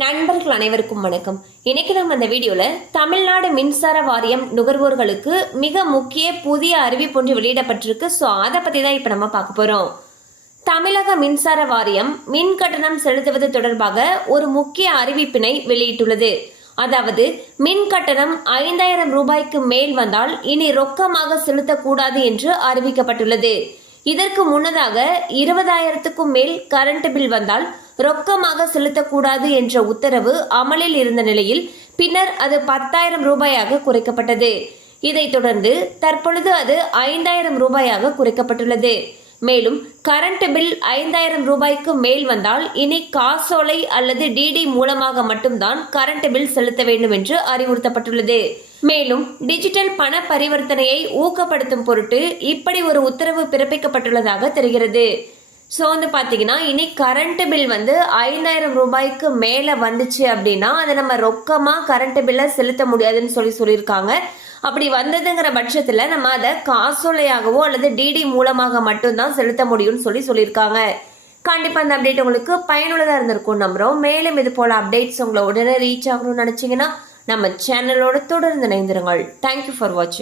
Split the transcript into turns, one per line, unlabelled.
நண்பர்கள் அனைவருக்கும் வணக்கம். இன்னைக்கு நம்ம இந்த வீடியோல தமிழ்நாடு மின்சார வாரியம் நுகர்வோர்களுக்கு மிக முக்கிய புதிய அறிவிப்பு ஒன்று வெளியிடப்பட்டிருக்கு. ஸோ அதை பத்தி தான் இப்போ நம்ம பார்க்க போறோம். தமிழக மின்சார வாரியம் மின் கட்டணம் செலுத்துவது தொடர்பாக ஒரு முக்கிய அறிவிப்பினை வெளியிட்டுள்ளது. அதாவது மின் கட்டணம் ஐந்தாயிரம் ரூபாய்க்கு மேல் வந்தால் இனி ரொக்கமாக செலுத்தக்கூடாது என்று அறிவிக்கப்பட்டுள்ளது. இதற்கு முன்னதாக இருபதாயிரத்துக்கும் மேல் கரண்ட் பில் வந்தால் ரொக்கமாக செலுத்தக்கூடாது என்ற உத்தரவு அமலில் இருந்த நிலையில் பின்னர் அது பத்தாயிரம் ரூபாயாக குறைக்கப்பட்டது. இதைத் தொடர்ந்து தற்பொழுது அது ஐந்தாயிரம் ரூபாயாக குறைக்கப்பட்டுள்ளது. மேலும் கரண்ட் பில் ஐந்தாயிரம் ரூபாய்க்கு மேல் வந்தால் இனி காசோலை அல்லது டிடி மூலமாக மட்டும்தான் கரண்ட் பில் செலுத்த வேண்டும் என்று அறிவுறுத்தப்பட்டுள்ளது. மேலும் டிஜிட்டல் பண பரிவர்த்தனையை ஊக்கப்படுத்தும் பொருட்டு இப்படி ஒரு உத்தரவு பிறப்பிக்கப்பட்டுள்ளதாக தெரிகிறது. ஸோ வந்து பார்த்தீங்கன்னா இனி கரண்ட்டு பில் வந்து ஐந்தாயிரம் ரூபாய்க்கு மேலே வந்துச்சு அப்படின்னா அதை நம்ம ரொக்கமாக கரண்ட்டு பில்லை செலுத்த முடியாதுன்னு சொல்லி சொல்லியிருக்காங்க. அப்படி வந்ததுங்கிற பட்சத்தில் நம்ம அதை காசோலையாகவோ அல்லது டிடி மூலமாக மட்டும்தான் செலுத்த முடியும்னு சொல்லி சொல்லியிருக்காங்க. கண்டிப்பாக அந்த அப்டேட் உங்களுக்கு பயனுள்ளதாக இருந்திருக்கும் நம்புகிறோம் மேலும் இது போல் அப்டேட்ஸ் உங்களை உடனே ரீச் ஆகணும்னு நினச்சிங்கன்னா நம்ம சேனலோட தொடர்ந்து இணைந்திருங்கள். தேங்க்யூ ஃபார் வாட்சிங்